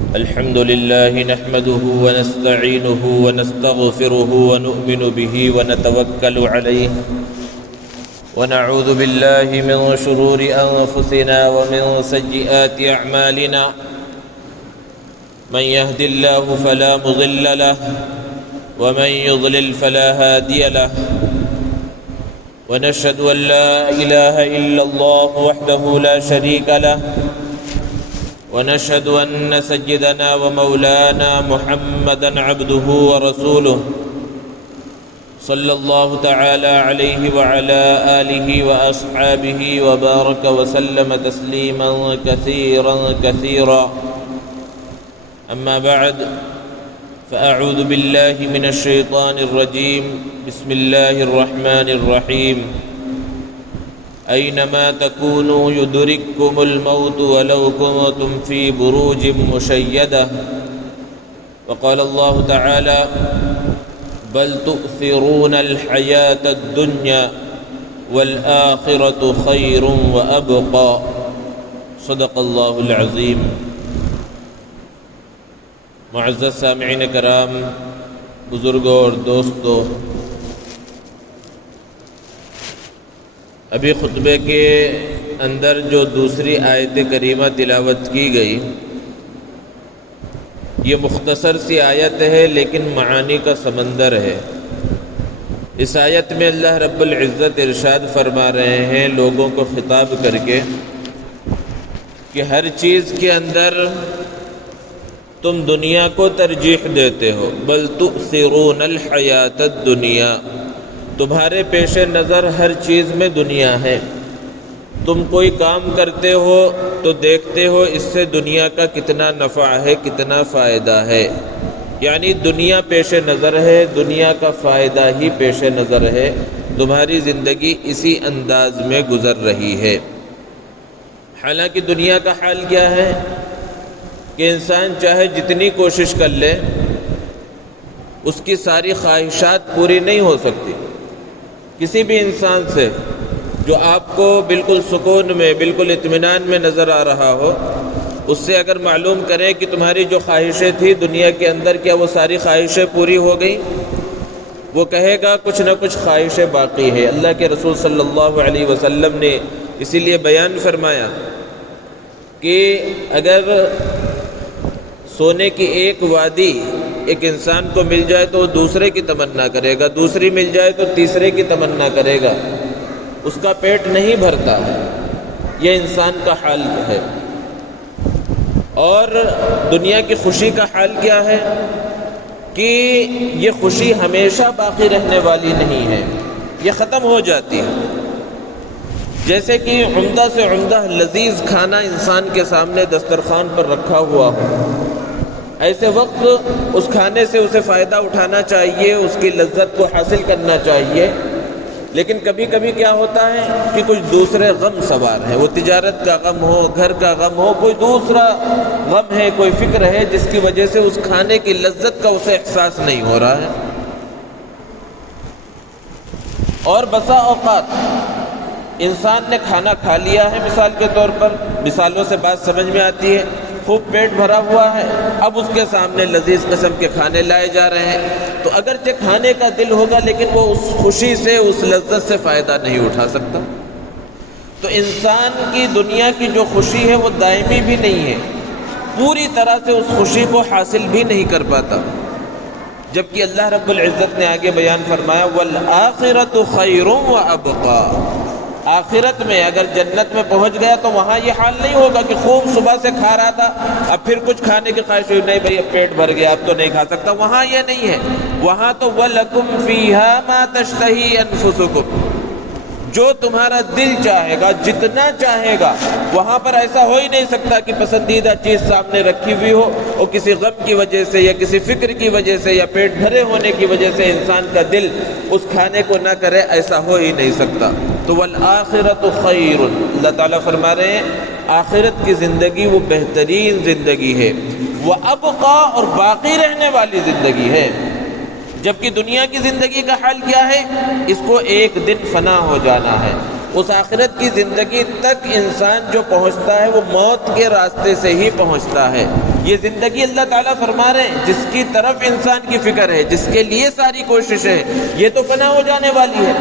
الحمد لله نحمده ونستعينه ونستغفره ونؤمن به ونتوكل عليه ونعوذ بالله من شرور أنفسنا ومن سيئات أعمالنا من يهد الله فلا مضل له ومن يضلل فلا هادي له ونشهد أن لا إله إلا الله وحده لا شريك له ونشهد أن سيدنا ومولانا محمدًا عبده ورسوله صلى الله تعالى عليه وعلى آله وأصحابه وبارك وسلم تسليمًا كثيرًا كثيرًا أما بعد فأعوذ بالله من الشيطان الرجيم بسم الله الرحمن الرحيم أينما تكونوا يدرككم الموت ولو كنتم في بروج مشيدة وقال الله تعالى بل تؤثرون الحياة الدنيا والآخرة خير وأبقى صدق الله العظيم۔ معزز سامعین کرام، بزرگوں اور دوستوں، ابھی خطبے کے اندر جو دوسری آیت کریمہ تلاوت کی گئی، یہ مختصر سی آیت ہے لیکن معانی کا سمندر ہے۔ اس آیت میں اللہ رب العزت ارشاد فرما رہے ہیں لوگوں کو خطاب کر کے کہ ہر چیز کے اندر تم دنیا کو ترجیح دیتے ہو، بل تؤثرون الحیات الدنیا، تمہارے پیش نظر ہر چیز میں دنیا ہے۔ تم کوئی کام کرتے ہو تو دیکھتے ہو اس سے دنیا کا کتنا نفع ہے، کتنا فائدہ ہے، یعنی دنیا پیش نظر ہے، دنیا کا فائدہ ہی پیش نظر ہے، تمہاری زندگی اسی انداز میں گزر رہی ہے۔ حالانکہ دنیا کا حال کیا ہے کہ انسان چاہے جتنی کوشش کر لے اس کی ساری خواہشات پوری نہیں ہو سکتی۔ کسی بھی انسان سے جو آپ کو بالکل سکون میں، بالکل اطمینان میں نظر آ رہا ہو، اس سے اگر معلوم کریں کہ تمہاری جو خواہشیں تھیں دنیا کے اندر، کیا وہ ساری خواہشیں پوری ہو گئیں؟ وہ کہے گا کچھ نہ کچھ خواہشیں باقی ہیں۔ اللہ کے رسول صلی اللہ علیہ وسلم نے اسی لیے بیان فرمایا کہ اگر سونے کی ایک وادی ایک انسان کو مل جائے تو وہ دوسرے کی تمنا کرے گا، دوسری مل جائے تو تیسرے کی تمنا کرے گا، اس کا پیٹ نہیں بھرتا ہے۔ یہ انسان کا حال ہے۔ اور دنیا کی خوشی کا حال کیا ہے کہ یہ خوشی ہمیشہ باقی رہنے والی نہیں ہے، یہ ختم ہو جاتی ہے۔ جیسے کہ عمدہ سے عمدہ لذیذ کھانا انسان کے سامنے دسترخوان پر رکھا ہوا ہو، ایسے وقت اس کھانے سے اسے فائدہ اٹھانا چاہیے، اس کی لذت کو حاصل کرنا چاہیے، لیکن کبھی کبھی کیا ہوتا ہے کہ کچھ دوسرے غم سوار ہیں، وہ تجارت کا غم ہو، گھر کا غم ہو، کوئی دوسرا غم ہے، کوئی فکر ہے جس کی وجہ سے اس کھانے کی لذت کا اسے احساس نہیں ہو رہا ہے۔ اور بسا اوقات انسان نے کھانا کھا لیا ہے، مثال کے طور پر، مثالوں سے بات سمجھ میں آتی ہے، خوب پیٹ بھرا ہوا ہے، اب اس کے سامنے لذیذ قسم کے کھانے لائے جا رہے ہیں تو اگرچہ کھانے کا دل ہوگا لیکن وہ اس خوشی سے، اس لذت سے فائدہ نہیں اٹھا سکتا۔ تو انسان کی دنیا کی جو خوشی ہے وہ دائمی بھی نہیں ہے، پوری طرح سے اس خوشی کو حاصل بھی نہیں کر پاتا، جبکہ اللہ رب العزت نے آگے بیان فرمایا وَالْآخِرَةُ خَيْرٌ وَأَبْقَى، آخرت میں اگر جنت میں پہنچ گیا تو وہاں یہ حال نہیں ہوگا کہ خوب صبح سے کھا رہا تھا، اب پھر کچھ کھانے کی خواہش ہوئی، نہیں بھائی اب پیٹ بھر گیا اب تو نہیں کھا سکتا، وہاں یہ نہیں ہے۔ وہاں تو وَلَكُمْ فِيهَا مَا تَشْتَهِي أَنفُسُكُمْ، جو تمہارا دل چاہے گا، جتنا چاہے گا، وہاں پر ایسا ہو ہی نہیں سکتا کہ پسندیدہ چیز سامنے رکھی ہوئی ہو اور کسی غم کی وجہ سے یا کسی فکر کی وجہ سے یا پیٹ بھرے ہونے کی وجہ سے انسان کا دل اس کھانے کو نہ کرے، ایسا ہو ہی نہیں سکتا۔ تو والآخرۃ خیر، اللہ تعالیٰ فرما رہے ہیں آخرت کی زندگی وہ بہترین زندگی ہے، وہ ابقا اور باقی رہنے والی زندگی ہے۔ جبکہ دنیا کی زندگی کا حال کیا ہے؟ اس کو ایک دن فنا ہو جانا ہے۔ اس آخرت کی زندگی تک انسان جو پہنچتا ہے وہ موت کے راستے سے ہی پہنچتا ہے۔ یہ زندگی اللہ تعالیٰ فرما رہے ہیں جس کی طرف انسان کی فکر ہے، جس کے لیے ساری کوشش ہے، یہ تو فنا ہو جانے والی ہے۔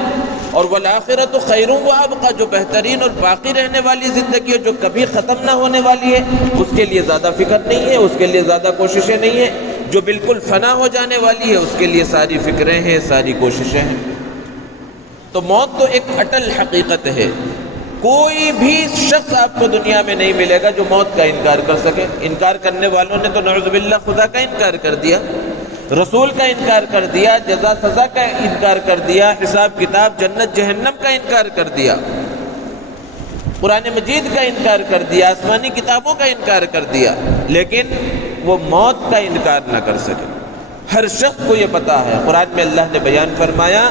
اور والآخرۃ خیر وابقیٰ، جو بہترین اور باقی رہنے والی زندگی ہے، جو کبھی ختم نہ ہونے والی ہے، اس کے لیے زیادہ فکر نہیں ہے، اس کے لیے زیادہ کوششیں نہیں ہیں۔ جو بالکل فنا ہو جانے والی ہے، اس کے لیے ساری فکریں ہیں، ساری کوششیں ہیں۔ تو موت تو ایک اٹل حقیقت ہے۔ کوئی بھی شخص آپ کو دنیا میں نہیں ملے گا جو موت کا انکار کر سکے۔ انکار کرنے والوں نے تو نعوذ باللہ خدا کا انکار کر دیا، رسول کا انکار کر دیا، جزا سزا کا انکار کر دیا، حساب کتاب جنت جہنم کا انکار کر دیا، قرآن مجید کا انکار کر دیا، آسمانی کتابوں کا انکار کر دیا، لیکن وہ موت کا انکار نہ کر سکے۔ ہر شخص کو یہ پتہ ہے، قرآن میں اللہ نے بیان فرمایا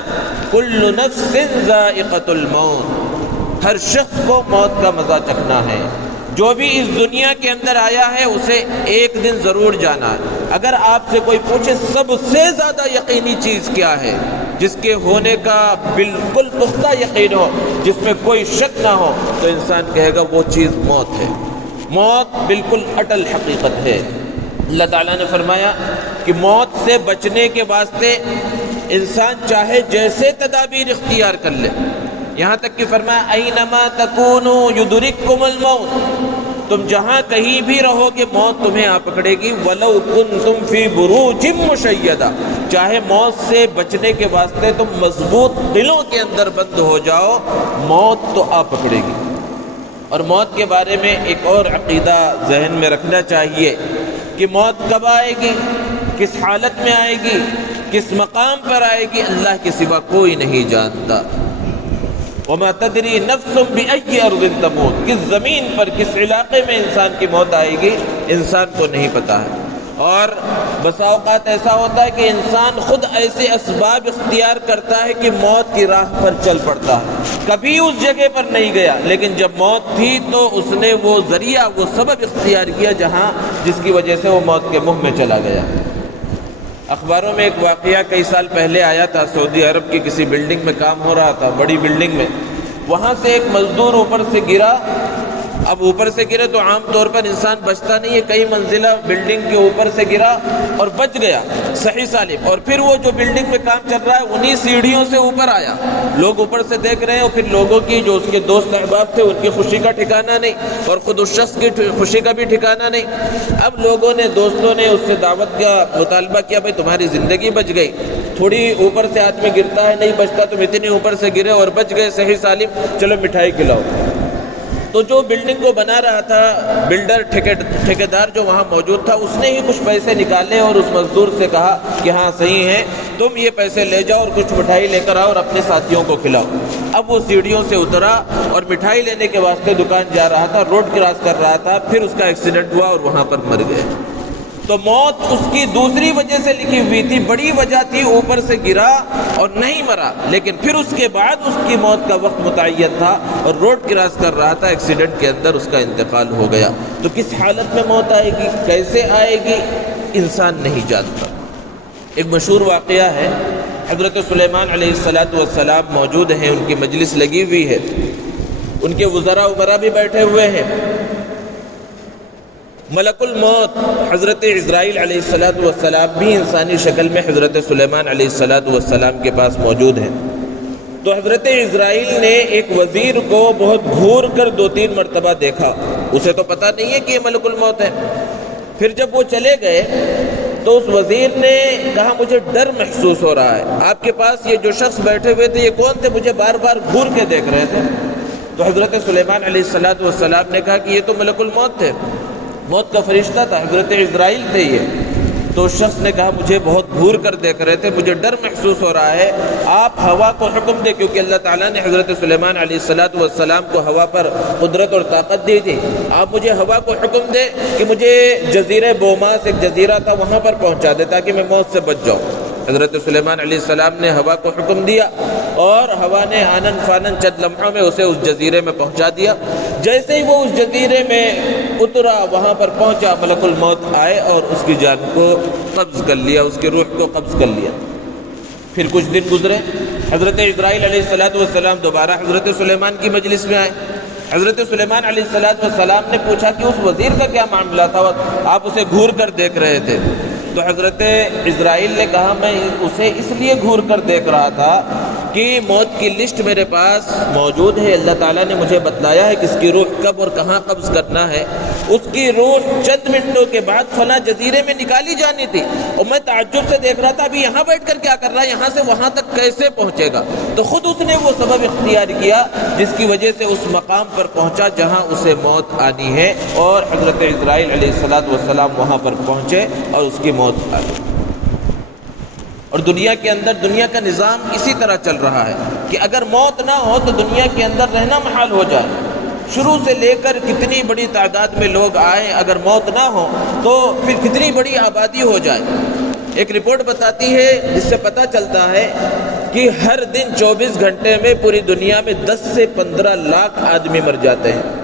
کل نفس ذائقۃ الموت، ہر شخص کو موت کا مزہ چکھنا ہے۔ جو بھی اس دنیا کے اندر آیا ہے اسے ایک دن ضرور جانا ہے۔ اگر آپ سے کوئی پوچھے سب سے زیادہ یقینی چیز کیا ہے، جس کے ہونے کا بالکل پختہ یقین ہو، جس میں کوئی شک نہ ہو، تو انسان کہے گا وہ چیز موت ہے۔ موت بالکل اٹل حقیقت ہے۔ اللہ تعالیٰ نے فرمایا کہ موت سے بچنے کے واسطے انسان چاہے جیسے تدابیر اختیار کر لے، یہاں تک کہ فرمایا اینما تکونوا یدرککم الموت، تم جہاں کہیں بھی رہو گے موت تمہیں آ پکڑے گی، ولو کنتم فی بروج مشیدہ، چاہے موت سے بچنے کے واسطے تم مضبوط قلعوں کے اندر بند ہو جاؤ، موت تو آ پکڑے گی۔ اور موت کے بارے میں ایک اور عقیدہ ذہن میں رکھنا چاہیے کہ موت کب آئے گی، کس حالت میں آئے گی، کس مقام پر آئے گی، اللہ کے سوا کوئی نہیں جانتا۔ وَمَا تَدْرِي نَفْسٌ بِأَيِّ أَرْضٍ تَمُوتُ، کس زمین پر کس علاقے میں انسان کی موت آئے گی انسان کو نہیں پتہ ہے۔ اور بسا اوقات ایسا ہوتا ہے کہ انسان خود ایسے اسباب اختیار کرتا ہے کہ موت کی راہ پر چل پڑتا ہے، کبھی اس جگہ پر نہیں گیا، لیکن جب موت تھی تو اس نے وہ ذریعہ، وہ سبب اختیار کیا جس کی وجہ سے وہ موت کے منہ میں چلا گیا۔ اخباروں میں ایک واقعہ کئی سال پہلے آیا تھا، سعودی عرب کی کسی بلڈنگ میں کام ہو رہا تھا، بڑی بلڈنگ میں، وہاں سے ایک مزدور اوپر سے گرا۔ اب اوپر سے گرے تو عام طور پر انسان بچتا نہیں ہے، کئی منزلہ بلڈنگ کے اوپر سے گرا اور بچ گیا صحیح سالم، اور پھر وہ جو بلڈنگ میں کام چل رہا ہے انہی سیڑھیوں سے اوپر آیا، لوگ اوپر سے دیکھ رہے ہیں، اور پھر لوگوں کی جو اس کے دوست احباب تھے ان کی خوشی کا ٹھکانہ نہیں، اور خود اس شخص کی خوشی کا بھی ٹھکانہ نہیں۔ اب لوگوں نے، دوستوں نے اس سے دعوت کا مطالبہ کیا، بھائی تمہاری زندگی بچ گئی، تھوڑی اوپر سے آدمی گرتا ہے نہیں بچتا، تم اتنے اوپر سے گرے اور بچ گئے صحیح سالم، چلو مٹھائی کھلاؤ۔ تو جو بلڈنگ کو بنا رہا تھا بلڈر، ٹھیکیدار جو وہاں موجود تھا، اس نے ہی کچھ پیسے نکالے اور اس مزدور سے کہا کہ ہاں صحیح ہے، تم یہ پیسے لے جاؤ اور کچھ مٹھائی لے کر آؤ اور اپنے ساتھیوں کو کھلاؤ۔ اب وہ سیڑھیوں سے اترا اور مٹھائی لینے کے واسطے دکان جا رہا تھا، روڈ کراس کر رہا تھا، پھر اس کا ایکسیڈنٹ ہوا اور وہاں پر مر گئے۔ تو موت اس کی دوسری وجہ سے لکھی ہوئی تھی، بڑی وجہ تھی اوپر سے گرا اور نہیں مرا، لیکن پھر اس کے بعد اس کی موت کا وقت متعین تھا اور روڈ کراس کر رہا تھا، ایکسیڈنٹ کے اندر اس کا انتقال ہو گیا۔ تو کس حالت میں موت آئے گی، کیسے آئے گی، انسان نہیں جانتا۔ ایک مشہور واقعہ ہے، حضرت سلیمان علیہ السلام موجود ہیں، ان کی مجلس لگی ہوئی ہے، ان کے وزراء امراء بھی بیٹھے ہوئے ہیں، ملک الموت حضرت عزرائیل علیہ السلام بھی انسانی شکل میں حضرت سلیمان علیہ السلام کے پاس موجود ہیں۔ تو حضرت عزرائیل نے ایک وزیر کو بہت گھور کر 2-3 مرتبہ دیکھا، اسے تو پتہ نہیں ہے کہ یہ ملک الموت ہے۔ پھر جب وہ چلے گئے تو اس وزیر نے کہا مجھے ڈر محسوس ہو رہا ہے، آپ کے پاس یہ جو شخص بیٹھے ہوئے تھے یہ کون تھے، مجھے بار بار گھور کے دیکھ رہے تھے۔ تو حضرت سلیمان علیہ السلام نے کہا کہ یہ تو ملک الموت تھے، موت کا فرشتہ تھا، حضرت عزرائیل تھے یہ۔ تو اس شخص نے کہا مجھے بہت گھور کر دیکھ رہے تھے، مجھے ڈر محسوس ہو رہا ہے، آپ ہوا کو حکم دے، کیونکہ اللہ تعالیٰ نے حضرت سلیمان علیہ السلام کو ہوا پر قدرت اور طاقت دی تھی، آپ مجھے ہوا کو حکم دے کہ مجھے جزیرہ بوماس، ایک جزیرہ تھا، وہاں پر پہنچا دے تاکہ میں موت سے بچ جاؤں۔ حضرت سلیمان علیہ السلام نے ہوا کو حکم دیا اور ہوا نے آنن فانن چند لمحوں میں اسے اس جزیرے میں پہنچا دیا۔ جیسے ہی وہ اس جزیرے میں اترا، وہاں پر پہنچا، ملک الموت آئے اور اس کی جان کو قبض کر لیا، اس کی روح کو قبض کر لیا۔ پھر کچھ دن گزرے، حضرت عزرائیل علیہ السلام دوبارہ حضرت سلیمان کی مجلس میں آئے حضرت سلیمان علیہ السلام نے پوچھا کہ اس وزیر کا کیا معاملہ تھا، آپ اسے گھور کر دیکھ رہے تھے؟ تو حضرت اسرائیل نے کہا میں اسے اس لیے گھور کر دیکھ رہا تھا کہ موت کی لسٹ میرے پاس موجود ہے، اللہ تعالیٰ نے مجھے بتلایا ہے کہ اس کی روح کب اور کہاں قبض کرنا ہے۔ اس کی روح چند منٹوں کے بعد فلاں جزیرے میں نکالی جانی تھی، اور میں تعجب سے دیکھ رہا تھا ابھی یہاں بیٹھ کر کیا کر رہا ہے، یہاں سے وہاں تک کیسے پہنچے گا؟ تو خود اس نے وہ سبب اختیار کیا جس کی وجہ سے اس مقام پر پہنچا جہاں اسے موت آنی ہے، اور حضرت اسرائیل علیہ السلام وہاں پر پہنچے اور اس کی موت آ گئی۔ اور دنیا کے اندر دنیا کا نظام اسی طرح چل رہا ہے کہ اگر موت نہ ہو تو دنیا کے اندر رہنا محال ہو جائے۔ شروع سے لے کر کتنی بڑی تعداد میں لوگ آئیں، اگر موت نہ ہو تو پھر کتنی بڑی آبادی ہو جائے۔ ایک رپورٹ بتاتی ہے جس سے پتہ چلتا ہے کہ ہر دن 24 گھنٹے میں پوری دنیا میں 10 سے 15 لاکھ آدمی مر جاتے ہیں،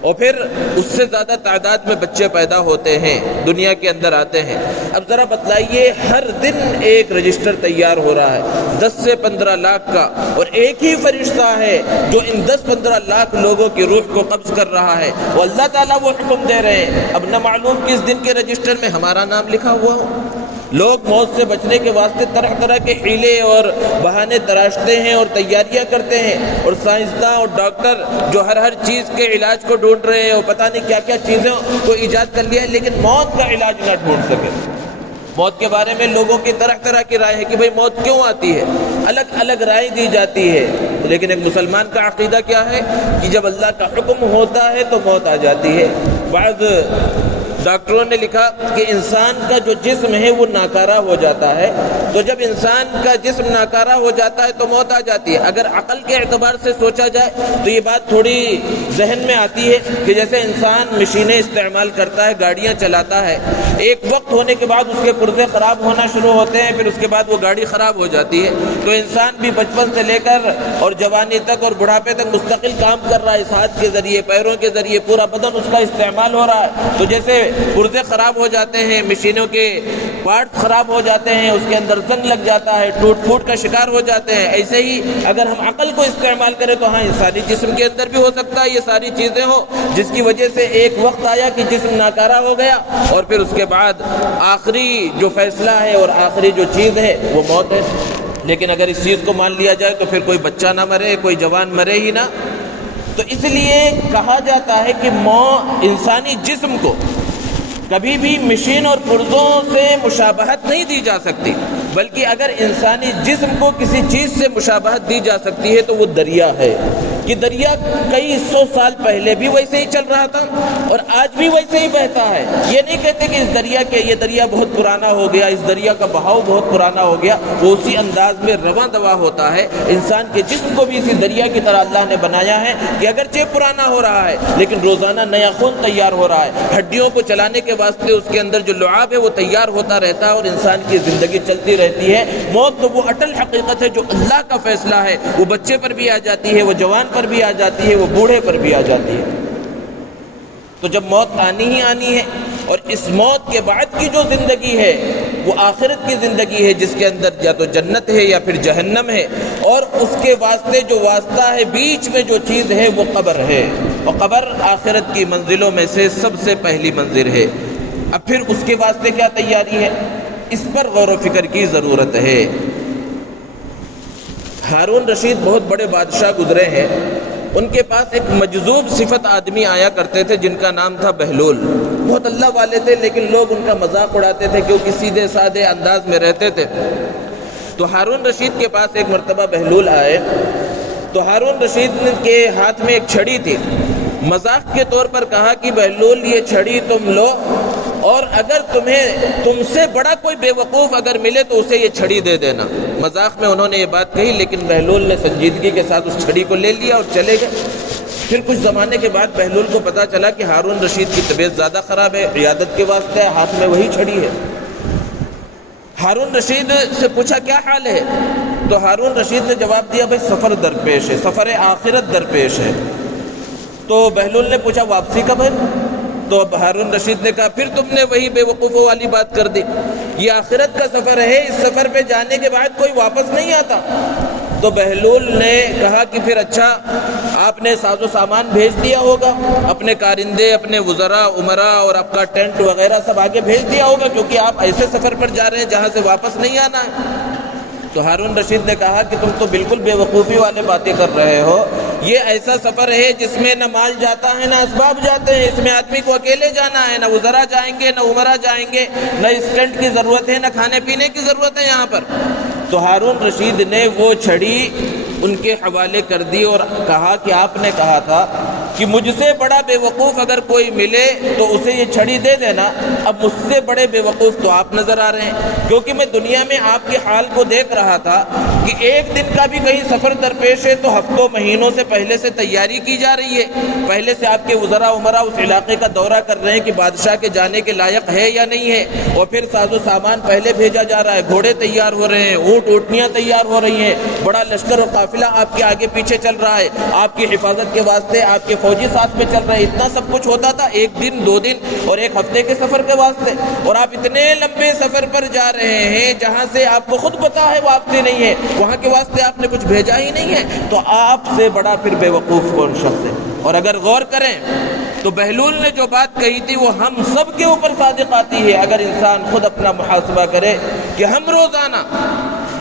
اور پھر اس سے زیادہ تعداد میں بچے پیدا ہوتے ہیں، دنیا کے اندر آتے ہیں۔ اب ذرا بتلائیے، ہر دن ایک رجسٹر تیار ہو رہا ہے 10 سے 15 لاکھ کا، اور ایک ہی فرشتہ ہے جو ان 10-15 لاکھ لوگوں کی روح کو قبض کر رہا ہے، وہ اللہ تعالیٰ وہ حکم دے رہے ہیں۔ اب نہ معلوم کس دن کے رجسٹر میں ہمارا نام لکھا ہوا ہو۔ لوگ موت سے بچنے کے واسطے طرح طرح کے حیلے اور بہانے تراشتے ہیں اور تیاریاں کرتے ہیں، اور سائنسداں اور ڈاکٹر جو ہر چیز کے علاج کو ڈھونڈ رہے ہیں، اور پتہ نہیں کیا کیا چیزوں کو ایجاد کر لیا ہے، لیکن موت کا علاج نہ ڈھونڈ سکے۔ موت کے بارے میں لوگوں کی طرح طرح کی رائے ہے کہ بھئی موت کیوں آتی ہے، الگ الگ رائے دی جاتی ہے، لیکن ایک مسلمان کا عقیدہ کیا ہے کہ جب اللہ کا حکم ہوتا ہے تو موت آ جاتی ہے۔ بعض ڈاکٹروں نے لکھا کہ انسان کا جو جسم ہے وہ ناکارہ ہو جاتا ہے، تو جب انسان کا جسم ناکارہ ہو جاتا ہے تو موت آ جاتی ہے۔ اگر عقل کے اعتبار سے سوچا جائے تو یہ بات تھوڑی ذہن میں آتی ہے کہ جیسے انسان مشینیں استعمال کرتا ہے، گاڑیاں چلاتا ہے، ایک وقت ہونے کے بعد اس کے پرزے خراب ہونا شروع ہوتے ہیں، پھر اس کے بعد وہ گاڑی خراب ہو جاتی ہے۔ تو انسان بھی بچپن سے لے کر اور جوانی تک اور بڑھاپے تک مستقل کام کر رہا ہے، اس ہاتھ کے ذریعے، پیروں کے ذریعے، پورا بدن اس کا استعمال ہو رہا ہے۔ تو جیسے پرزے خراب ہو جاتے ہیں، مشینوں کے پارٹس خراب ہو جاتے ہیں، اس کے اندر زنگ لگ جاتا ہے، ٹوٹ پھوٹ کا شکار ہو جاتے ہیں، ایسے ہی اگر ہم عقل کو استعمال کریں تو ہاں انسانی جسم کے اندر بھی ہو سکتا ہے یہ ساری چیزیں ہو، جس کی وجہ سے ایک وقت آیا کہ جسم ناکارہ ہو گیا، اور پھر اس کے بعد آخری جو فیصلہ ہے اور آخری جو چیز ہے وہ موت ہے۔ لیکن اگر اس چیز کو مان لیا جائے تو پھر کوئی بچہ نہ مرے، کوئی جوان مرے ہی نہ۔ تو اس لیے کہا جاتا ہے کہ انسانی جسم کو کبھی بھی مشین اور پرزوں سے مشابہت نہیں دی جا سکتی، بلکہ اگر انسانی جسم کو کسی چیز سے مشابہت دی جا سکتی ہے تو وہ دریا ہے، کہ دریا کئی 100 سال پہلے بھی ویسے ہی چل رہا تھا اور آج بھی ویسے ہی بہتا ہے۔ یہ نہیں کہتے کہ یہ دریا بہت پرانا ہو گیا، اس دریا کا بہاؤ بہت پرانا ہو گیا، وہ اسی انداز میں رواں دواں ہوتا ہے۔ انسان کے جسم کو بھی اسی دریا کی طرح اللہ نے بنایا ہے کہ اگرچہ پرانا ہو رہا ہے لیکن روزانہ نیا خون تیار ہو رہا ہے، ہڈیوں کو چلانے کے واسطے اس کے اندر جو لعاب ہے وہ تیار ہوتا رہتا ہے، اور انسان کی زندگی چلتی رہتی ہے۔ موت تو وہ اٹل حقیقت ہے جو اللہ کا فیصلہ ہے، وہ بچے پر بھی آ جاتی ہے، وہ جوان پر بھی آ جاتی ہے، وہ بوڑھے پر بھی آ جاتی ہے۔ تو جب موت آنی ہی آنی ہے، اور اس موت کے بعد کی جو زندگی ہے وہ آخرت کی زندگی ہے، جس کے اندر یا تو جنت ہے یا پھر جہنم ہے، اور اس کے واسطے جو واسطہ ہے، بیچ میں جو چیز ہے وہ قبر ہے، اور قبر آخرت کی منزلوں میں سے سب سے پہلی منزل ہے۔ اب پھر اس کے واسطے کیا تیاری ہے، اس پر غور و فکر کی ضرورت ہے۔ ہارون رشید بہت بڑے بادشاہ گزرے ہیں، ان کے پاس ایک مجذوب صفت آدمی آیا کرتے تھے جن کا نام تھا بہلول۔ بہت اللہ والے تھے لیکن لوگ ان کا مذاق اڑاتے تھے کیونکہ سیدھے سادے انداز میں رہتے تھے۔ تو ہارون رشید کے پاس ایک مرتبہ بہلول آئے، تو ہارون رشید کے ہاتھ میں ایک چھڑی تھی، مذاق کے طور پر کہا کہ بہلول یہ چھڑی تم لو، اور اگر تم سے بڑا کوئی بے وقوف اگر ملے تو اسے یہ چھڑی دے دینا۔ مذاق میں انہوں نے یہ بات کہی، لیکن بہلول نے سنجیدگی کے ساتھ اس چھڑی کو لے لیا اور چلے گئے۔ پھر کچھ زمانے کے بعد بہلول کو پتا چلا کہ ہارون رشید کی طبیعت زیادہ خراب ہے، عیادت کے واسطے ہے، ہاتھ میں وہی چھڑی ہے۔ ہارون رشید سے پوچھا کیا حال ہے، تو ہارون رشید نے جواب دیا بھائی سفر درپیش ہے، سفر آخرت درپیش ہے۔ تو بہلول نے پوچھا واپسی کب ہے، تو اب ہارون رشید نے کہا پھر تم نے وہی بے وقوفوں والی بات کر دی، یہ آخرت کا سفر ہے، اس سفر پہ جانے کے بعد کوئی واپس نہیں آتا۔ تو تو بہلول نے کہا کہ پھر اچھا آپ نے ساز و سامان بھیج دیا ہوگا، اپنے کارندے، اپنے وزراء، امراء اور آپ کا ٹینٹ وغیرہ سب آگے بھیج دیا ہوگا، کیونکہ آپ ایسے سفر پر جا رہے ہیں جہاں سے واپس نہیں آنا ہے۔ تو ہارون رشید نے کہا کہ تم تو بالکل بے وقوفی والے باتیں کر رہے ہو، یہ ایسا سفر ہے جس میں نہ مال جاتا ہے نہ اسباب جاتے ہیں، اس میں آدمی کو اکیلے جانا ہے، نہ وزراء جائیں گے نہ امراء جائیں گے، نہ اس ٹینٹ کی ضرورت ہے نہ کھانے پینے کی ضرورت ہے یہاں پر۔ تو ہارون رشید نے وہ چھڑی ان کے حوالے کر دی اور کہا کہ آپ نے کہا تھا کہ مجھ سے بڑا بے وقوف اگر کوئی ملے تو اسے یہ چھڑی دے دینا، اب مجھ سے بڑے بے وقوف تو آپ نظر آ رہے ہیں، کیونکہ میں دنیا میں آپ کے حال کو دیکھ رہا تھا کہ ایک دن کا بھی کہیں سفر درپیش ہے تو ہفتوں مہینوں سے پہلے سے تیاری کی جا رہی ہے، پہلے سے آپ کے وزراء امراء اس علاقے کا دورہ کر رہے ہیں کہ بادشاہ کے جانے کے لائق ہے یا نہیں ہے، اور پھر ساز و سامان پہلے بھیجا جا رہا ہے، گھوڑے تیار ہو رہے ہیں، اونٹ اونٹنیاں تیار ہو رہی ہیں، بڑا لشکر اور قافلہ آپ کے آگے پیچھے چل رہا ہے، آپ کی حفاظت کے واسطے آپ کے فوجی ساتھ میں چل رہے ہیں، اتنا سب کچھ ہوتا تھا ایک دن، 2 دن اور 1 ہفتے کے سفر کے واسطے، اور آپ اتنے لمبے سفر پر جا رہے ہیں جہاں سے آپ کو خود پتا ہے واپسی نہیں ہے، وہاں کے واسطے آپ نے کچھ بھیجا ہی نہیں ہے، تو آپ سے بڑا پھر بے وقوف کون شخص ہے؟ اور اگر غور کریں تو بہلول نے جو بات کہی تھی وہ ہم سب کے اوپر صادق آتی ہے، اگر انسان خود اپنا محاسبہ کرے کہ ہم روزانہ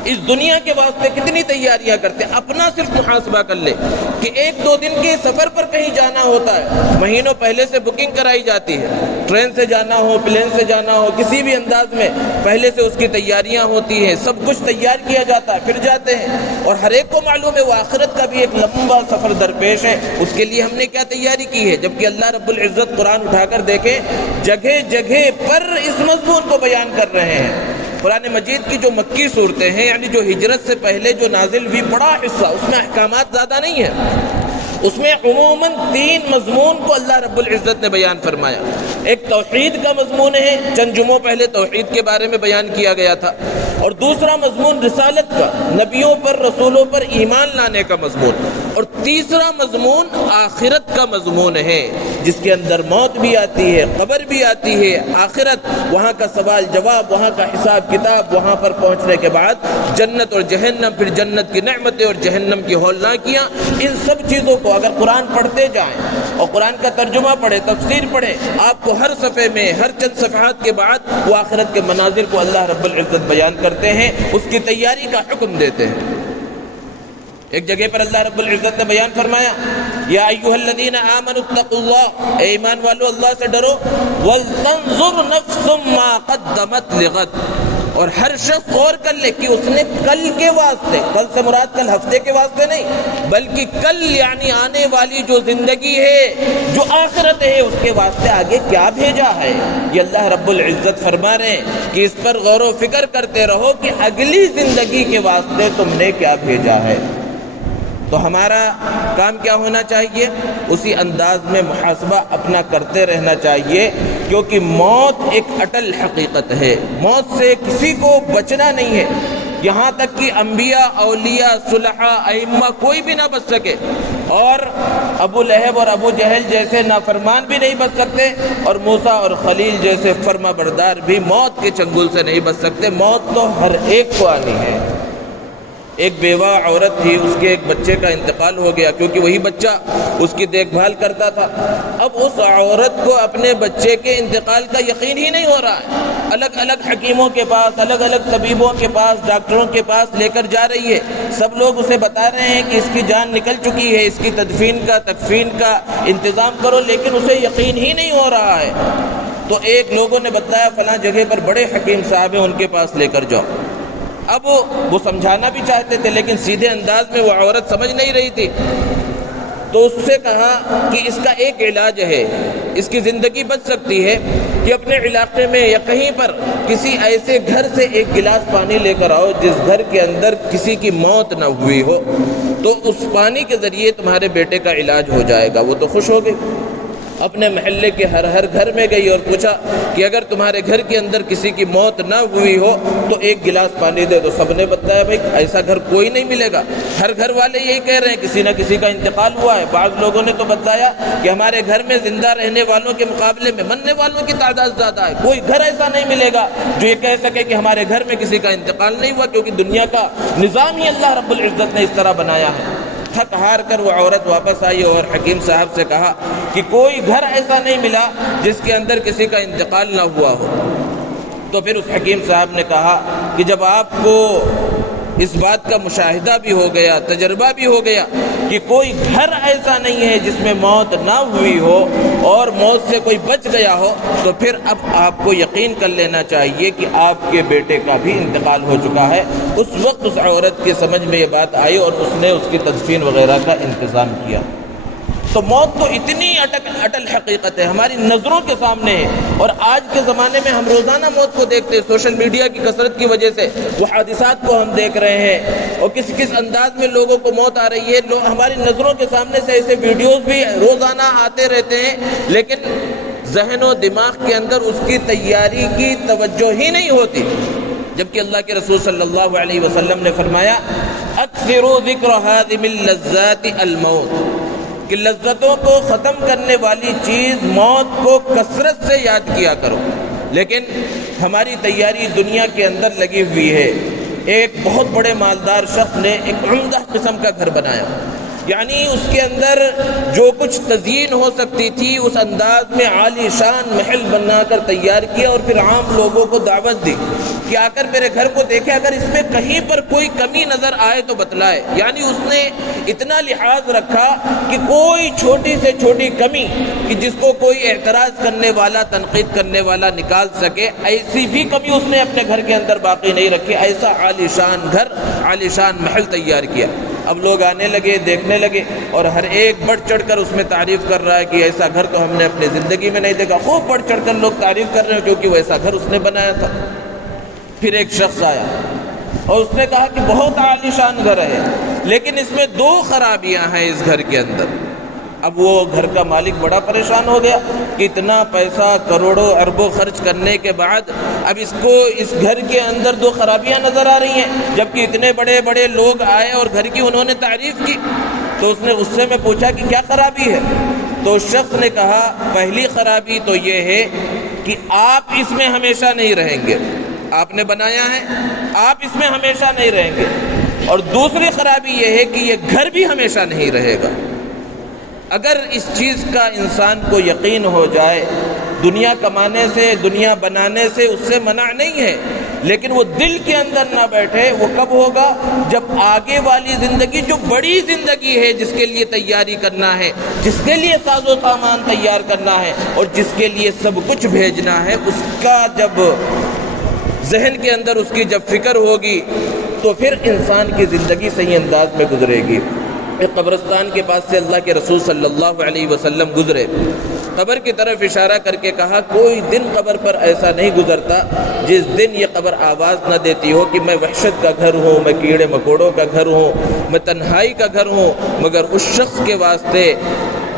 اس دنیا کے واسطے کتنی تیاریاں کرتے ہیں، اپنا صرف محاسبہ کر لے کہ 1-2 دن کے سفر پر کہیں جانا ہوتا ہے، مہینوں پہلے سے بکنگ کرائی جاتی ہے، ٹرین سے جانا ہو، پلین سے جانا ہو، کسی بھی انداز میں پہلے سے اس کی تیاریاں ہوتی ہیں، سب کچھ تیار کیا جاتا ہے، پھر جاتے ہیں، اور ہر ایک کو معلوم ہے وہ آخرت کا بھی ایک لمبا سفر درپیش ہے، اس کے لیے ہم نے کیا تیاری کی ہے، جبکہ اللہ رب العزت قرآن اٹھا کر دیکھیں جگہ جگہ پر اس مضمون کو بیان کر رہے ہیں۔ قرآن مجید کی جو مکی صورتیں ہیں، یعنی جو ہجرت سے پہلے جو نازل ہوئی بڑا حصہ، اس میں احکامات زیادہ نہیں ہیں، اس میں عموماً 3 مضمون کو اللہ رب العزت نے بیان فرمایا۔ ایک توحید کا مضمون ہے، چند جمعوں پہلے توحید کے بارے میں بیان کیا گیا تھا، اور دوسرا مضمون رسالت کا، نبیوں پر رسولوں پر ایمان لانے کا مضمون، اور تیسرا مضمون آخرت کا مضمون ہے جس کے اندر موت بھی آتی ہے، قبر بھی آتی ہے، آخرت، وہاں کا سوال جواب، وہاں کا حساب کتاب، وہاں پر پہنچنے کے بعد جنت اور جہنم، پھر جنت کی نعمتیں اور جہنم کی ہولناکیاں، ان سب چیزوں کو اگر قرآن پڑھتے جائیں اور قرآن کا ترجمہ پڑھیں، تفسیر پڑھیں، آپ کو ہر صفحے میں، ہر چند صفحات کے بعد وہ آخرت کے مناظر کو اللہ رب العزت بیان کرتے ہیں، اس کی تیاری کا حکم دیتے ہیں۔ ایک جگہ پر اللہ رب العزت نے بیان فرمایا، یا ایھا الذین آمنوا اتقوا اللہ، اے ایمان والو اللہ سے ڈرو، ولتنظر نفس ما قدمت لغد، اور ہر شخص غور کر لے کہ اس نے کل کے واسطے، کل سے مراد کل ہفتے کے واسطے نہیں بلکہ کل یعنی آنے والی جو زندگی ہے، جو آخرت ہے، اس کے واسطے آگے کیا بھیجا ہے۔ یہ اللہ رب العزت فرما رہے ہیں کہ اس پر غور و فکر کرتے رہو کہ اگلی زندگی کے واسطے تم نے کیا بھیجا ہے۔ تو ہمارا کام کیا ہونا چاہیے؟ اسی انداز میں محاسبہ اپنا کرتے رہنا چاہیے، کیونکہ موت ایک اٹل حقیقت ہے، موت سے کسی کو بچنا نہیں ہے، یہاں تک کہ انبیاء، اولیاء، صلحاء، ائمہ کوئی بھی نہ بچ سکے، اور ابو لہب اور ابو جہل جیسے نافرمان بھی نہیں بچ سکتے، اور موسیٰ اور خلیل جیسے فرما بردار بھی موت کے چنگل سے نہیں بچ سکتے۔ موت تو ہر ایک کو آنی ہے۔ ایک بیوہ عورت تھی، اس کے ایک بچے کا انتقال ہو گیا، کیونکہ وہی بچہ اس کی دیکھ بھال کرتا تھا۔ اب اس عورت کو اپنے بچے کے انتقال کا یقین ہی نہیں ہو رہا ہے، الگ الگ حکیموں کے پاس، الگ الگ طبیبوں کے پاس، ڈاکٹروں کے پاس لے کر جا رہی ہے، سب لوگ اسے بتا رہے ہیں کہ اس کی جان نکل چکی ہے، اس کی تدفین کا، تکفین کا انتظام کرو، لیکن اسے یقین ہی نہیں ہو رہا ہے۔ تو ایک لوگوں نے بتایا فلاں جگہ پر بڑے حکیم صاحب ہیں، ان کے پاس لے کر جاؤ۔ اب وہ سمجھانا بھی چاہتے تھے لیکن سیدھے انداز میں وہ عورت سمجھ نہیں رہی تھی، تو اس سے کہا کہ اس کا ایک علاج ہے، اس کی زندگی بچ سکتی ہے کہ اپنے علاقے میں یا کہیں پر کسی ایسے گھر سے ایک گلاس پانی لے کر آؤ جس گھر کے اندر کسی کی موت نہ ہوئی ہو، تو اس پانی کے ذریعے تمہارے بیٹے کا علاج ہو جائے گا۔ وہ تو خوش ہو گئی۔ اپنے محلے کے ہر گھر میں گئی اور پوچھا کہ اگر تمہارے گھر کے اندر کسی کی موت نہ ہوئی ہو تو ایک گلاس پانی دے دو۔ سب نے بتایا بھائی ایسا گھر کوئی نہیں ملے گا، ہر گھر والے یہی کہہ رہے ہیں کسی نہ کسی کا انتقال ہوا ہے۔ بعض لوگوں نے تو بتایا کہ ہمارے گھر میں زندہ رہنے والوں کے مقابلے میں مرنے والوں کی تعداد زیادہ ہے، کوئی گھر ایسا نہیں ملے گا جو یہ کہہ سکے کہ ہمارے گھر میں کسی کا انتقال نہیں ہوا، کیونکہ دنیا کا نظام ہی اللہ رب العزت نے اس طرح بنایا ہے۔ تھک ہار کر وہ عورت واپس آئی اور حکیم صاحب سے کہا کہ کوئی گھر ایسا نہیں ملا جس کے اندر کسی کا انتقال نہ ہوا ہو۔ تو پھر اس حکیم صاحب نے کہا کہ جب آپ کو اس بات کا مشاہدہ بھی ہو گیا، تجربہ بھی ہو گیا کہ کوئی گھر ایسا نہیں ہے جس میں موت نہ ہوئی ہو اور موت سے کوئی بچ گیا ہو، تو پھر اب آپ کو یقین کر لینا چاہیے کہ آپ کے بیٹے کا بھی انتقال ہو چکا ہے۔ اس وقت اس عورت کے سمجھ میں یہ بات آئی اور اس نے اس کی تدفین وغیرہ کا انتظام کیا۔ تو موت تو اتنی اٹل حقیقت ہے، ہماری نظروں کے سامنے ہے، اور آج کے زمانے میں ہم روزانہ موت کو دیکھتے ہیں۔ سوشل میڈیا کی کثرت کی وجہ سے وہ حادثات کو ہم دیکھ رہے ہیں اور کس انداز میں لوگوں کو موت آ رہی ہے۔ ہماری نظروں کے سامنے سے ایسے ویڈیوز بھی روزانہ آتے رہتے ہیں، لیکن ذہن و دماغ کے اندر اس کی تیاری کی توجہ ہی نہیں ہوتی، جبکہ اللہ کے رسول صلی اللہ علیہ وسلم نے فرمایا اکثروا ذکر ہادم اللذات الموت، کہ لذتوں کو ختم کرنے والی چیز موت کو کثرت سے یاد کیا کرو۔ لیکن ہماری تیاری دنیا کے اندر لگی ہوئی ہے۔ ایک بہت بڑے مالدار شخص نے ایک عمدہ قسم کا گھر بنایا، یعنی اس کے اندر جو کچھ تزئین ہو سکتی تھی اس انداز میں عالی شان محل بنا کر تیار کیا، اور پھر عام لوگوں کو دعوت دی کہ آ کر میرے گھر کو دیکھے، اگر اس میں کہیں پر کوئی کمی نظر آئے تو بتلائے۔ یعنی اس نے اتنا لحاظ رکھا کہ کوئی چھوٹی سے چھوٹی کمی کہ جس کو کوئی اعتراض کرنے والا، تنقید کرنے والا نکال سکے، ایسی بھی کمی اس نے اپنے گھر کے اندر باقی نہیں رکھی۔ ایسا عالی شان گھر، عالی شان محل تیار کیا۔ اب لوگ آنے لگے، دیکھنے لگے، اور ہر ایک بڑھ چڑھ کر اس میں تعریف کر رہا ہے کہ ایسا گھر تو ہم نے اپنی زندگی میں نہیں دیکھا۔ خوب بڑھ چڑھ کر لوگ تعریف کر رہے ہیں کیونکہ وہ ایسا گھر اس نے بنایا تھا۔ پھر ایک شخص آیا اور اس نے کہا کہ بہت عالی شان گھر ہے، لیکن اس میں 2 خرابیاں ہیں اس گھر کے اندر۔ اب وہ گھر کا مالک بڑا پریشان ہو گیا کہ اتنا پیسہ کروڑوں اربوں خرچ کرنے کے بعد اب اس کو اس گھر کے اندر 2 خرابیاں نظر آ رہی ہیں، جبکہ اتنے بڑے بڑے لوگ آئے اور گھر کی انہوں نے تعریف کی۔ تو اس نے غصے میں پوچھا کہ کیا خرابی ہے؟ تو اس شخص نے کہا پہلی خرابی تو یہ ہے کہ آپ اس میں ہمیشہ نہیں رہیں گے، آپ نے بنایا ہے، آپ اس میں ہمیشہ نہیں رہیں گے، اور دوسری خرابی یہ ہے کہ یہ گھر بھی ہمیشہ نہیں رہے گا۔ اگر اس چیز کا انسان کو یقین ہو جائے، دنیا کمانے سے، دنیا بنانے سے اس سے منع نہیں ہے، لیکن وہ دل کے اندر نہ بیٹھے، وہ کب ہوگا؟ جب آگے والی زندگی، جو بڑی زندگی ہے جس کے لیے تیاری کرنا ہے، جس کے لیے ساز و سامان تیار کرنا ہے اور جس کے لیے سب کچھ بھیجنا ہے، اس کا جب ذہن کے اندر اس کی جب فکر ہوگی تو پھر انسان کی زندگی صحیح انداز میں گزرے گی۔ ایک قبرستان کے پاس سے اللہ کے رسول صلی اللہ علیہ وسلم گزرے، قبر کی طرف اشارہ کر کے کہا کوئی دن قبر پر ایسا نہیں گزرتا جس دن یہ قبر آواز نہ دیتی ہو کہ میں وحشت کا گھر ہوں، میں کیڑے مکوڑوں کا گھر ہوں، میں تنہائی کا گھر ہوں، مگر اس شخص کے واسطے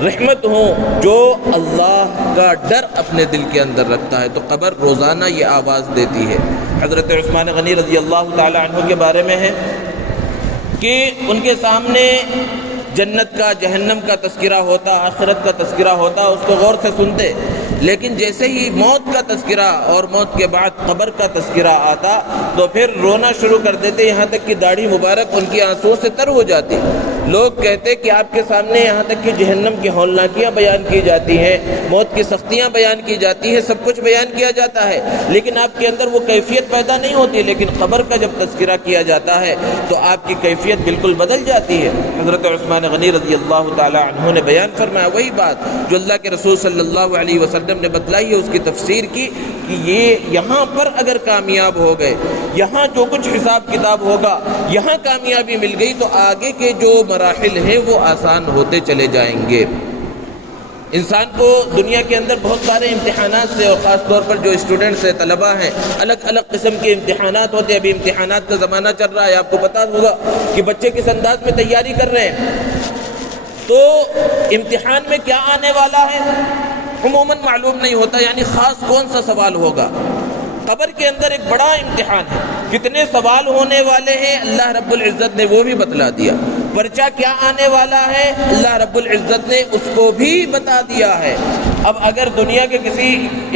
رحمت ہوں جو اللہ کا ڈر اپنے دل کے اندر رکھتا ہے۔ تو قبر روزانہ یہ آواز دیتی ہے۔ حضرت عثمان غنی رضی اللہ تعالی عنہ کے بارے میں ہے کہ ان کے سامنے جنت کا، جہنم کا تذکرہ ہوتا، آخرت کا تذکرہ ہوتا، اس کو غور سے سنتے، لیکن جیسے ہی موت کا تذکرہ اور موت کے بعد قبر کا تذکرہ آتا تو پھر رونا شروع کر دیتے، یہاں تک کہ داڑھی مبارک ان کی آنسوؤں سے تر ہو جاتی۔ لوگ کہتے کہ آپ کے سامنے یہاں تک کہ جہنم کی ہولناکیاں بیان کی جاتی ہیں، موت کی سختیاں بیان کی جاتی ہیں، سب کچھ بیان کیا جاتا ہے، لیکن آپ کے اندر وہ کیفیت پیدا نہیں ہوتی، لیکن قبر کا جب تذکرہ کیا جاتا ہے تو آپ کی کیفیت بالکل بدل جاتی ہے۔ حضرت عثمان غنی رضی اللہ تعالی عنہ نے بیان فرمایا وہی بات جو اللہ کے رسول صلی اللہ علیہ وسلم نے بتلائی ہے، اس کی تفسیر کی کہ یہ یہاں پر اگر کامیاب ہو گئے، یہاں جو کچھ حساب کتاب ہوگا، یہاں کامیابی مل گئی تو آگے کے جو مراحل ہیں وہ آسان ہوتے چلے جائیں گے۔ انسان کو دنیا کے اندر بہت سارے امتحانات سے، اور خاص طور پر جو اسٹوڈنٹس ہیں، طلباء ہیں، الگ الگ قسم کے امتحانات ہوتے ہیں۔ ابھی امتحانات کا زمانہ چل رہا ہے، آپ کو پتہ ہوگا کہ بچے کس انداز میں تیاری کر رہے ہیں۔ تو امتحان میں کیا آنے والا ہے عموماً معلوم نہیں ہوتا، یعنی خاص کون سا سوال ہوگا۔ قبر کے اندر ایک بڑا امتحان ہے، کتنے سوال ہونے والے ہیں اللہ رب العزت نے وہ بھی بتلا دیا، پرچہ کیا آنے والا ہے اللہ رب العزت نے اس کو بھی بتا دیا ہے۔ اب اگر دنیا کے کسی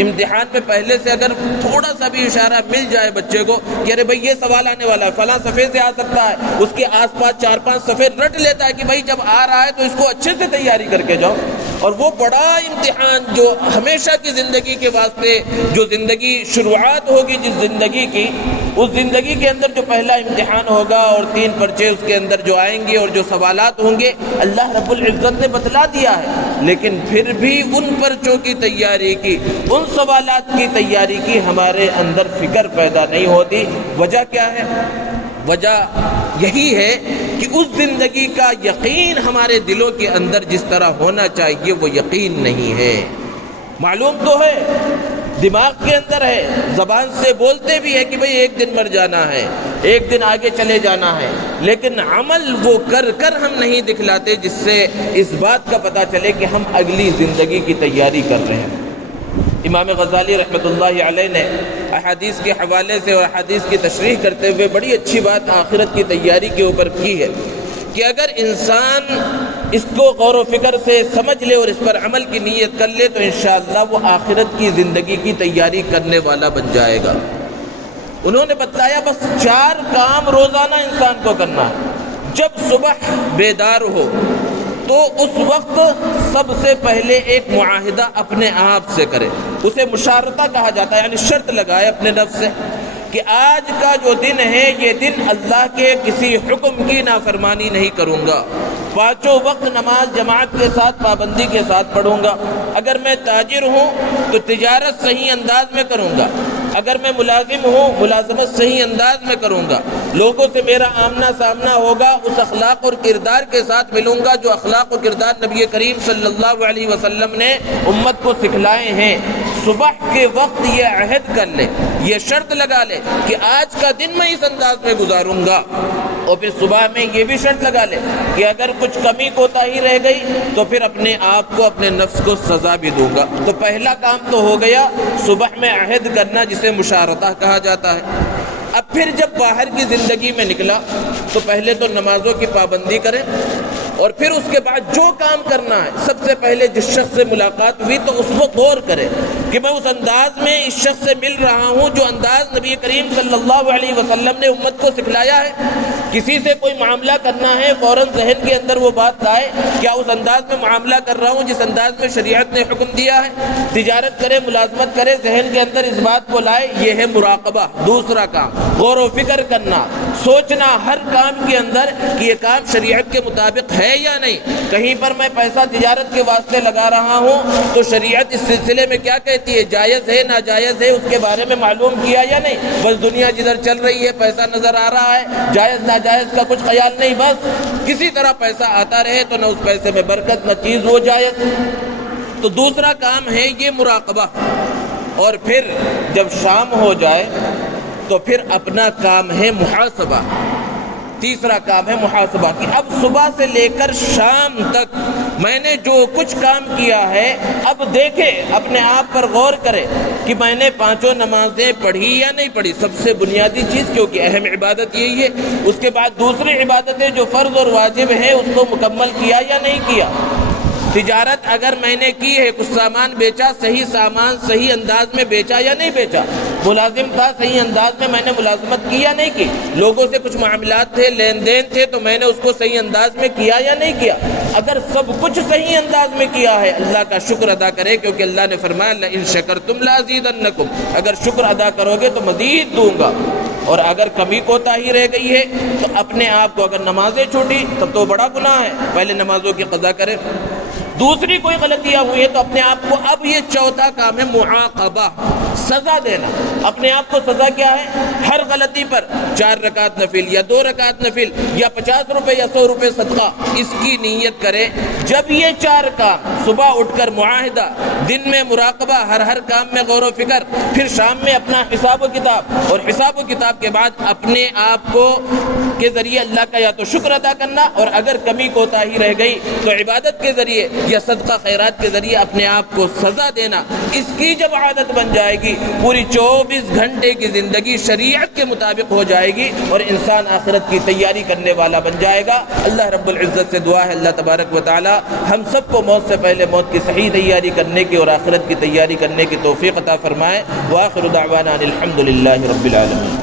امتحان میں پہلے سے اگر تھوڑا سا بھی اشارہ مل جائے بچے کو کہ ارے بھائی یہ سوال آنے والا ہے، فلاں صفحے سے آ سکتا ہے، اس کے آس پاس 4-5 صفحے رٹ لیتا ہے کہ بھائی جب آ رہا ہے تو اس کو اچھے سے تیاری کر کے جاؤ۔ اور وہ بڑا امتحان جو ہمیشہ کی زندگی کے واسطے، جو زندگی شروعات ہوگی جس زندگی کی، اس زندگی کے اندر جو پہلا امتحان ہوگا اور 3 پرچے اس کے اندر جو آئیں گے اور جو سوالات ہوں گے اللہ رب العزت نے بتلا دیا ہے، لیکن پھر بھی ان پرچوں کی تیاری کی، ان سوالات کی تیاری کی ہمارے اندر فکر پیدا نہیں ہوتی۔ وجہ کیا ہے؟ وجہ یہی ہے کہ اس زندگی کا یقین ہمارے دلوں کے اندر جس طرح ہونا چاہیے وہ یقین نہیں ہے۔ معلوم تو ہے، دماغ کے اندر ہے، زبان سے بولتے بھی ہے کہ بھئی ایک دن مر جانا ہے، ایک دن آگے چلے جانا ہے، لیکن عمل وہ کر کر ہم نہیں دکھلاتے جس سے اس بات کا پتہ چلے کہ ہم اگلی زندگی کی تیاری کر رہے ہیں۔ امام غزالی رحمۃ اللہ علیہ نے احادیث کے حوالے سے اور احادیث کی تشریح کرتے ہوئے بڑی اچھی بات آخرت کی تیاری کے اوپر کی ہے کہ اگر انسان اس کو غور و فکر سے سمجھ لے اور اس پر عمل کی نیت کر لے تو انشاءاللہ وہ آخرت کی زندگی کی تیاری کرنے والا بن جائے گا۔ انہوں نے بتایا بس 4 کام روزانہ انسان کو کرنا ہے۔ جب صبح بیدار ہو تو اس وقت سب سے پہلے ایک معاہدہ اپنے آپ سے کرے، اسے مشارطہ کہا جاتا ہے، یعنی شرط لگائے اپنے نفس سے کہ آج کا جو دن ہے یہ دن اللہ کے کسی حکم کی نافرمانی نہیں کروں گا، 5 وقت نماز جماعت کے ساتھ پابندی کے ساتھ پڑھوں گا، اگر میں تاجر ہوں تو تجارت صحیح انداز میں کروں گا، اگر میں ملازم ہوں ملازمت صحیح انداز میں کروں گا، لوگوں سے میرا آمنا سامنا ہوگا اس اخلاق اور کردار کے ساتھ ملوں گا جو اخلاق و کردار نبی کریم صلی اللہ علیہ وسلم نے امت کو سکھلائے ہیں۔ صبح کے وقت یہ عہد کر لے، یہ شرط لگا لے کہ آج کا دن میں اس انداز میں گزاروں گا، اور پھر صبح میں یہ بھی شرط لگا لے کہ اگر کچھ کمی کوتاہی رہ گئی تو پھر اپنے آپ کو اپنے نفس کو سزا بھی دوں گا۔ تو پہلا کام تو ہو گیا صبح میں عہد کرنا جسے مشارطہ کہا جاتا ہے۔ اب پھر جب باہر کی زندگی میں نکلا تو پہلے تو نمازوں کی پابندی کریں، اور پھر اس کے بعد جو کام کرنا ہے سب سے پہلے جس شخص سے ملاقات ہوئی تو اس کو غور کرے کہ میں اس انداز میں اس شخص سے مل رہا ہوں جو انداز نبی کریم صلی اللہ علیہ وسلم نے امت کو سکھلایا ہے۔ کسی سے کوئی معاملہ کرنا ہے فوراً ذہن کے اندر وہ بات لائے، کیا اس انداز میں معاملہ کر رہا ہوں جس انداز میں شریعت نے حکم دیا ہے؟ تجارت کرے ملازمت کرے ذہن کے اندر اس بات کو لائے، یہ ہے مراقبہ۔ دوسرا کام غور و فکر کرنا، سوچنا ہر کام کے اندر کہ یہ کام شریعت کے مطابق ہے یا نہیں۔ کہیں پر میں پیسہ تجارت کے واسطے لگا رہا ہوں تو شریعت اس سلسلے میں کیا کہتی ہے، جائز ہے ناجائز ہے، اس کے بارے میں معلوم کیا یا نہیں؟ بس دنیا جدھر چل رہی ہے پیسہ نظر آ رہا ہے، جائز ناجائز کا کچھ خیال نہیں، بس کسی طرح پیسہ آتا رہے تو نہ اس پیسے میں برکت نہ چیز ہو جائز۔ تو دوسرا کام ہے یہ مراقبہ۔ اور پھر جب شام ہو جائے تو پھر اپنا کام ہے محاسبہ۔ تیسرا کام ہے محاسبہ کہ اب صبح سے لے کر شام تک میں نے جو کچھ کام کیا ہے اب دیکھے، اپنے آپ پر غور کرے کہ میں نے 5 نمازیں پڑھی یا نہیں پڑھی، سب سے بنیادی چیز کیونکہ اہم عبادت یہی ہے۔ اس کے بعد دوسری عبادتیں جو فرض اور واجب ہیں اس کو مکمل کیا یا نہیں کیا۔ تجارت اگر میں نے کی ہے، کچھ سامان بیچا، صحیح سامان صحیح انداز میں بیچا یا نہیں بیچا۔ ملازم تھا، صحیح انداز میں میں نے ملازمت کی یا نہیں کی۔ لوگوں سے کچھ معاملات تھے، لین دین تھے، تو میں نے اس کو صحیح انداز میں کیا یا نہیں کیا۔ اگر سب کچھ صحیح انداز میں کیا ہے اللہ کا شکر ادا کرے، کیونکہ اللہ نے فرمایا لئن شکرتم لازیدنکم، اگر شکر ادا کرو گے تو مزید دوں گا۔ اور اگر کمی کوتاہی رہ گئی ہے تو اپنے آپ کو، اگر نمازیں چھوٹی تب تو بڑا گناہ ہے، پہلے نمازوں کی قضا کرے۔ دوسری کوئی غلطیاں ہوئی ہیں تو اپنے آپ کو، اب یہ چوتھا کام ہے معاقبہ، سزا دینا۔ اپنے آپ کو سزا کیا ہے؟ ہر غلطی پر 4 رکعت نفل یا 2 رکعت نفل یا 50 روپے یا 100 روپے صدقہ، اس کی نیت کرے۔ جب یہ 4 کام، صبح اٹھ کر معاہدہ، دن میں مراقبہ، ہر کام میں غور و فکر، پھر شام میں اپنا حساب و کتاب، اور حساب و کتاب کے بعد اپنے آپ کو کے ذریعے اللہ کا یا تو شکر ادا کرنا، اور اگر کمی کوتاہی رہ گئی تو عبادت کے ذریعے یا صدقہ خیرات کے ذریعے اپنے آپ کو سزا دینا، اس کی جب عادت بن جائے گی، پوری 24 گھنٹے کی زندگی شریعت کے مطابق ہو جائے گی، اور انسان آخرت کی تیاری کرنے والا بن جائے گا۔ اللہ رب العزت سے دعا ہے اللہ تبارک و تعالی ہم سب کو موت سے پہلے موت کی صحیح تیاری کرنے کی اور آخرت کی تیاری کرنے کی توفیق عطا فرمائے۔ وآخر دعوانا الحمد للہ رب العالمین۔